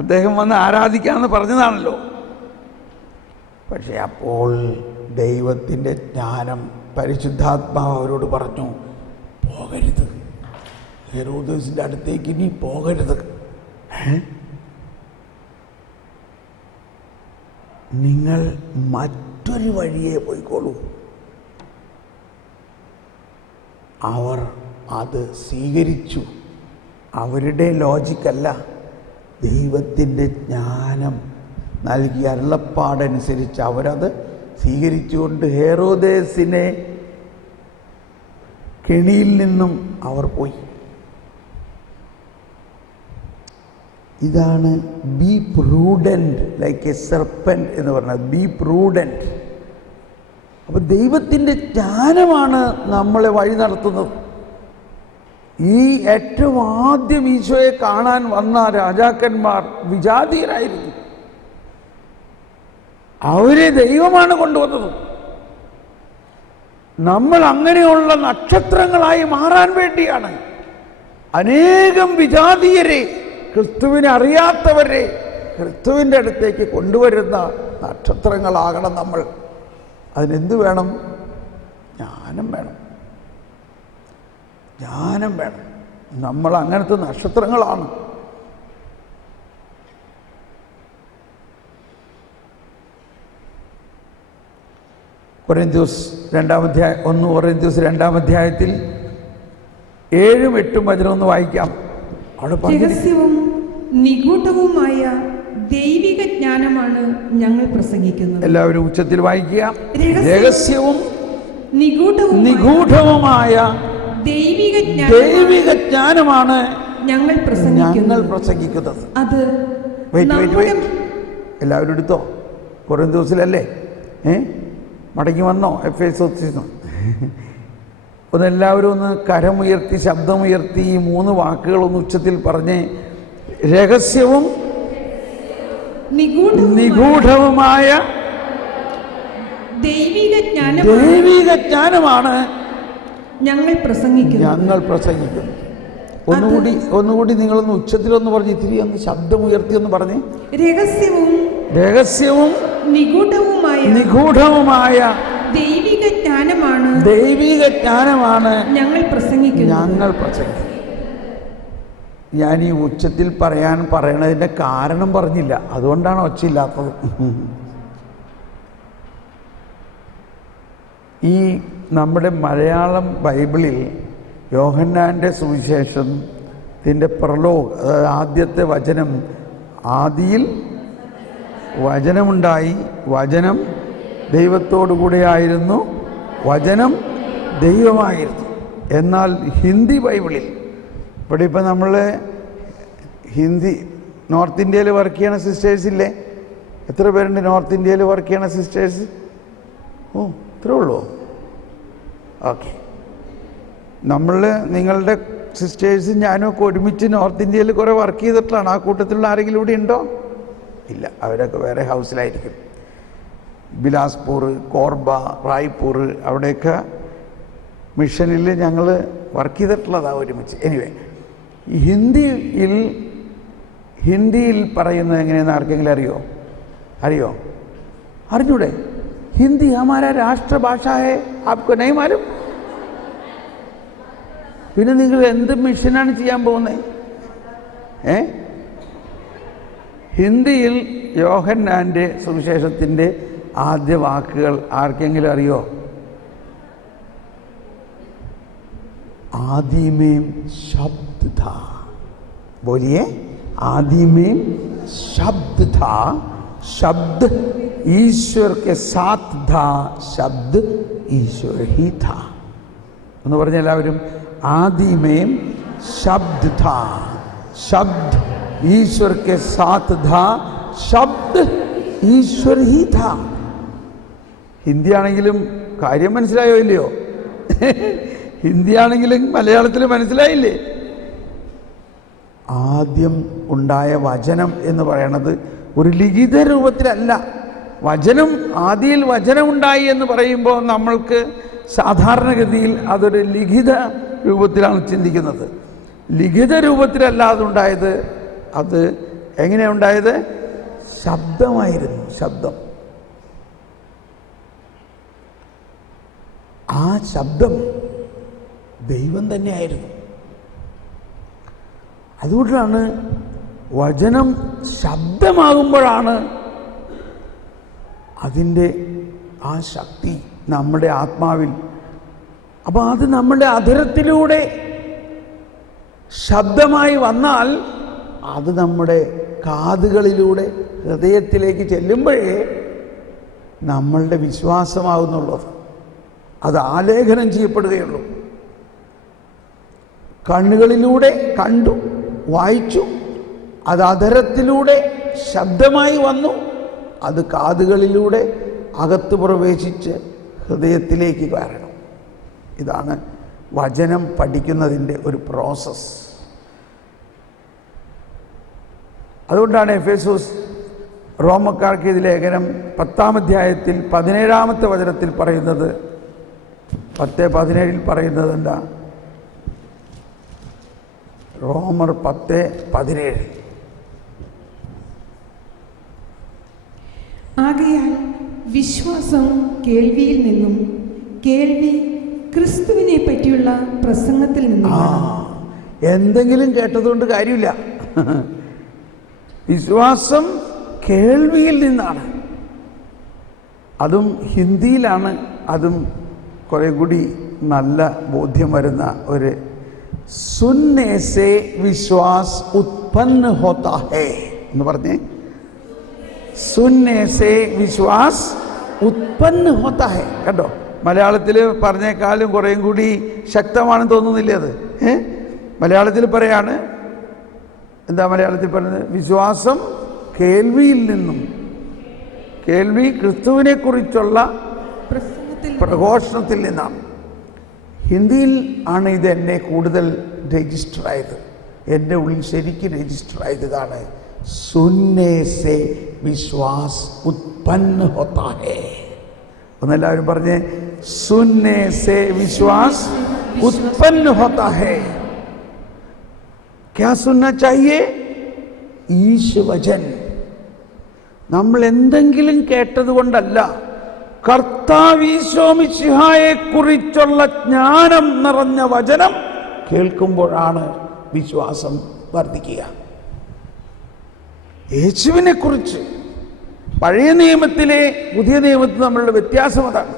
അദ്ദേഹം വന്ന് ആരാധിക്കാമെന്ന് പറഞ്ഞതാണല്ലോ. പക്ഷേ അപ്പോൾ ദൈവത്തിൻ്റെ ജ്ഞാനം, പരിശുദ്ധാത്മാവ് അവരോട് പറഞ്ഞു, പോകരുത്, ഹെറോദേസിൻ്റെ അടുത്തേക്ക് ഇനി പോകരുത്. നിങ്ങൾ മറ്റൊരു വഴിയെ പോയിക്കോളൂ. അവർ അത് സ്വീകരിച്ചു. അവരുടെ ലോജിക്കല്ല, ദൈവത്തിൻ്റെ ജ്ഞാനം നൽകിയ അരുളപ്പാടനുസരിച്ച് അവരത് സ്വീകരിച്ചുകൊണ്ട് ഹെറോദേസിനെ കെണിയിൽ നിന്നും അവർ പോയി. ഇതാണ് B prudent like A serpent എന്ന് പറഞ്ഞത്. B prudent. അപ്പോൾ ദൈവത്തിൻ്റെ ജ്ഞാനമാണ് നമ്മളെ വഴി നടത്തുന്നത്. ഈ ഏറ്റവും ആദ്യം ഈശോയെ കാണാൻ വന്ന രാജാക്കന്മാർ വിജാതീയരായിരുന്നു. അവരെ ദൈവമാണ് കൊണ്ടുവന്നത്. നമ്മൾ അങ്ങനെയുള്ള നക്ഷത്രങ്ങളായി മാറാൻ വേണ്ടിയാണ് അനേകം വിജാതീയരെ, ക്രിസ്തുവിനെ അറിയാത്തവരെ ക്രിസ്തുവിൻ്റെ അടുത്തേക്ക് കൊണ്ടുവരുന്ന നക്ഷത്രങ്ങളാകണം നമ്മൾ. അതിനെന്ത് വേണം? ജ്ഞാനം വേണം. ജ്ഞാനം വേണം. നമ്മൾ അങ്ങനത്തെ നക്ഷത്രങ്ങളാണ്. കൊരിന്ത്യസ് 1 കൊരിന്ത്യസ് 2 അധ്യായത്തിൽ 7, 8 വചനം ഒന്ന് വായിക്കാം. അവിടെ രഹസ്യവും നിഗൂഢവുമായ ദൈവിക ജ്ഞാനമാണ് ഞങ്ങൾ പ്രസംഗിക്കുന്നത്. എല്ലാവരും ഉച്ചത്തിൽ വായിക്കുക. രഹസ്യവും നിഗൂഢവുമായ ദൈവിക ജ്ഞാനമാണ് ഞങ്ങൾ പ്രസംഗിക്കുന്നത്. അത് എല്ലാവരും എടുത്തോ. കൊരിന്ത്യസിലല്ലേ? മടങ്ങി വന്നോ? എഫേസോസിൽ ഒന്ന് എല്ലാവരും ഒന്ന് കരമുയർത്തി ശബ്ദമുയർത്തി ഈ 3 വാക്കുകളൊന്ന് ഉച്ചത്തിൽ പറഞ്ഞേ. രഹസ്യവും നിഗൂഢവുമായ ദൈവിക ജ്ഞാനമാണ് ഞങ്ങൾ പ്രസംഗിക്കുന്നു. ഒന്നുകൂടി നിങ്ങളൊന്ന് ഉച്ചത്തിലൊന്ന് പറഞ്ഞ് ഇത്തിരി ഒന്ന് ശബ്ദമുയർത്തി ഒന്ന് പറഞ്ഞേ. രഹസ്യവും നിഗൂഢവുമായ ദൈവിക ജ്ഞാനമാണ് ഞങ്ങൾ പ്രസംഗിക്കുന്നു. ഞാൻ ഈ ഉച്ചത്തിൽ പറയണതിൻ്റെ കാരണം പറഞ്ഞില്ല, അതുകൊണ്ടാണ് ഒച്ചയില്ലാത്തത്. ഈ നമ്മുടെ മലയാളം ബൈബിളിൽ യോഹന്നാൻ്റെ സുവിശേഷത്തിൻ്റെ പ്രലോഗ്, അതായത് ആദ്യത്തെ വചനം, ആദിയിൽ വചനമുണ്ടായി, വചനം ദൈവത്തോടു കൂടെയായിരുന്നു, വചനം ദൈവമായിരുന്നു. എന്നാൽ ഹിന്ദി ബൈബിളിൽ, ഇവിടെ ഇപ്പം നമ്മൾ ഹിന്ദി നോർത്ത് ഇന്ത്യയിൽ വർക്ക് ചെയ്യണ സിസ്റ്റേഴ്സ് ഇല്ലേ? എത്ര പേരുണ്ട് നോർത്ത് ഇന്ത്യയിൽ വർക്ക് ചെയ്യണ സിസ്റ്റേഴ്സ്? ഓ, ഇത്രേ ഉള്ളൂ. ഓക്കെ. നിങ്ങളുടെ സിസ്റ്റേഴ്സും ഞാനും ഒക്കെ ഒരുമിച്ച് നോർത്ത് ഇന്ത്യയിൽ കുറേ വർക്ക് ചെയ്തിട്ടുള്ളതാണ്. ആ കൂട്ടത്തിലുള്ള ആരെങ്കിലും ഇവിടെ ഉണ്ടോ? ഇല്ല, അവരൊക്കെ വേറെ ഹൗസിലായിരിക്കും. ബിലാസ്പൂർ, കോർബ, റായ്പൂർ, അവിടെയൊക്കെ മിഷനിൽ ഞങ്ങൾ വർക്ക് ചെയ്തിട്ടുള്ളതാണ് ഒരുമിച്ച്. എനിവേ, ഈ ഹിന്ദിയിൽ പറയുന്നത് എങ്ങനെയെന്ന് ആർക്കെങ്കിലും അറിയോ? അറിഞ്ഞൂടെ? ഹിന്ദി ഹമാരാ രാഷ്ട്രഭാഷ ഹേ, ആപ്കോ നഹീ മാലൂം? പിന്നെ നിങ്ങൾ എന്ത് മിഷനാണ് ചെയ്യാൻ പോകുന്നത്? ഹിന്ദിയിൽ യോഹന്നാൻ്റെ സുവിശേഷത്തിൻ്റെ ആദ്യ വാക്കുകൾ ആർക്കെങ്കിലും അറിയോ? आदि में शब्द था. बोलिए, आदि में शब्द था, शब्द ईश्वर के साथ था, शब्द ईश्वर ही था. എന്ന് പറഞ്ഞ എല്ലാവരും, आदि में शब्द था, शब्द ईश्वर के साथ था, शब्द ईश्वर ही था. ഹിന്ദി ആണെങ്കിലും കാര്യം മനസ്സിലായോ ഇല്ലയോ? ഹിന്ദി ആണെങ്കിലും മലയാളത്തിൽ മനസ്സിലായില്ലേ? ആദ്യം ഉണ്ടായ വചനം എന്ന് പറയണത് ഒരു ലിഖിത രൂപത്തിലല്ല. വചനം, ആദിയിൽ വചനമുണ്ടായി എന്ന് പറയുമ്പോൾ നമ്മൾക്ക് സാധാരണഗതിയിൽ അതൊരു ലിഖിത രൂപത്തിലാണ് ചിന്തിക്കുന്നത്. ലിഖിത രൂപത്തിലല്ല അതുണ്ടായത്. അത് എങ്ങനെയാണ് ഉണ്ടായത്? ശബ്ദമായിരുന്നു, ശബ്ദം. ആ ശബ്ദം ദൈവം തന്നെയായിരുന്നു. അതുകൊണ്ടാണ് വചനം ശബ്ദമാകുമ്പോഴാണ് അതിൻ്റെ ആ ശക്തി നമ്മുടെ ആത്മാവിൽ. അപ്പോൾ അത് നമ്മുടെ അധരത്തിലൂടെ ശബ്ദമായി വന്നാൽ അത് നമ്മുടെ കാതുകളിലൂടെ ഹൃദയത്തിലേക്ക് ചെല്ലുമ്പോഴേ നമ്മളുടെ വിശ്വാസമാകുന്നുള്ളത്. അത് ആലേഖനം ചെയ്യപ്പെടുകയുള്ളൂ. കണ്ണുകളിലൂടെ കണ്ടു, വായിച്ചു, അത് അധരത്തിലൂടെ ശബ്ദമായി വന്നു, അത് കാതുകളിലൂടെ അകത്ത് പ്രവേശിച്ച് ഹൃദയത്തിലേക്ക് കയറണം. ഇതാണ് വചനം പഠിക്കുന്നതിൻ്റെ ഒരു പ്രോസസ്സ്. അതുകൊണ്ടാണ് എഫേസോസ് റോമക്കാർക്ക് ഇത് ലേഖനം 10-ാം അധ്യായത്തിൽ 17-ാമത്തെ വചനത്തിൽ പറയുന്നത്, 10:17 പറയുന്നത് എന്താ? റോമർ 10:17. ആകയാൽ വിശ്വാസം കേൾവിയിൽ നിന്നും, കേൾവി ക്രിസ്തുവിനെ പറ്റിയുള്ള പ്രസംഗത്തിൽ നിന്നാണ്. എന്തെങ്കിലും കേട്ടതുകൊണ്ട് കാര്യമില്ല. വിശ്വാസം കേൾവിയിൽ നിന്നാണ്. അതും ഹിന്ദിയിലാണ്. അതും കുറെ കൂടി നല്ല ബോധ്യം വരുന്ന ഒരു സുന്നേ സേ വിശ്വാസ് ഉത്പന്ന ഹോത്താ ഹേ എന്ന് പറഞ്ഞേ. സുന്നേ സേ വിശ്വാസ് ഉത്പന്ന ഹോത്താ ഹേ. കേട്ടോ, മലയാളത്തിൽ പറഞ്ഞേക്കാളും കുറേയും കൂടി ശക്തമാണെന്ന് തോന്നുന്നില്ലേ അത്? മലയാളത്തിൽ പറയാണ്, എന്താ മലയാളത്തിൽ പറയുന്നത്? വിശ്വാസം കേൾവിയിൽ നിന്നും, കേൾവി ക്രിസ്തുവിനെ കുറിച്ചുള്ള പ്രഘോഷണത്തിൽ നിന്നാണ്. ഹിന്ദിയിൽ ആണ് ഇത് എന്നെ കൂടുതൽ രജിസ്റ്റർ ആയത്, എൻ്റെ ഉള്ളിൽ ശരിക്കും രജിസ്റ്റർ ആയതാണ്. സുന്നേ സേ വിശ്വാസ് ഉത്പന്ന ഹോത്താ ഹേ. ഒന്നെല്ലാവരും പറഞ്ഞേ, സുന്നേ സേ വിശ്വാസ് ഉത്പന്ന ഹോത്താ ഹേ. ക്യാ സുनना चाहिए? ഈശോ വചൻ. നമ്മൾ എന്തെങ്കിലും കേട്ടത് കൊണ്ടല്ല, കർത്താവ് ഈശോ മിശിഹായെ കുറിച്ചുള്ള ജ്ഞാനം നിറഞ്ഞ വചനം കേൾക്കുമ്പോഴാണ് വിശ്വാസം വർദ്ധിക്കുക. യേശുവിനെ കുറിച്ച് പഴയ നിയമത്തിലെ പുതിയ നിയമത്തിൽ നമ്മളുടെ വ്യത്യാസം അതാണ്.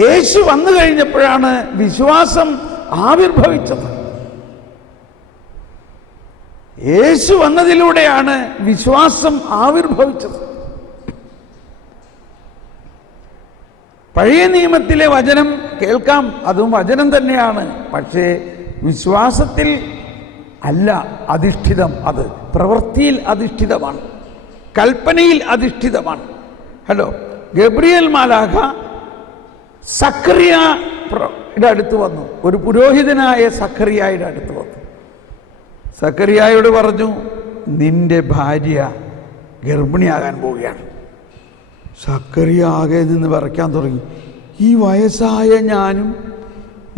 യേശു വന്നു കഴിഞ്ഞപ്പോഴാണ് വിശ്വാസം ആവിർഭവിച്ചത്. യേശു വന്നതിലൂടെയാണ് വിശ്വാസം ആവിർഭവിച്ചത്. പഴയ നിയമത്തിലെ വചനം കേൾക്കാം, അതും വചനം തന്നെയാണ്. പക്ഷേ വിശ്വാസത്തിൽ അല്ല അധിഷ്ഠിതം, അത് പ്രവൃത്തിയിൽ അധിഷ്ഠിതമാണ്, കൽപ്പനയിൽ അധിഷ്ഠിതമാണ്. ഹലോ, ഗബ്രിയേൽ മാലാഖ സക്കറിയയുടെ അടുത്ത് വന്നു, ഒരു പുരോഹിതനായ സക്കറിയായുടെ അടുത്ത് വന്നു. സക്കറിയായോട് പറഞ്ഞു, നിന്റെ ഭാര്യ ഗർഭിണിയാകാൻ പോവുകയാണ്. സക്കറിയ ആകെ നിന്ന് വിറയ്ക്കാൻ തുടങ്ങി. ഈ വയസ്സായ ഞാനും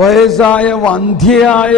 വയസ്സായ വന്ധ്യയായ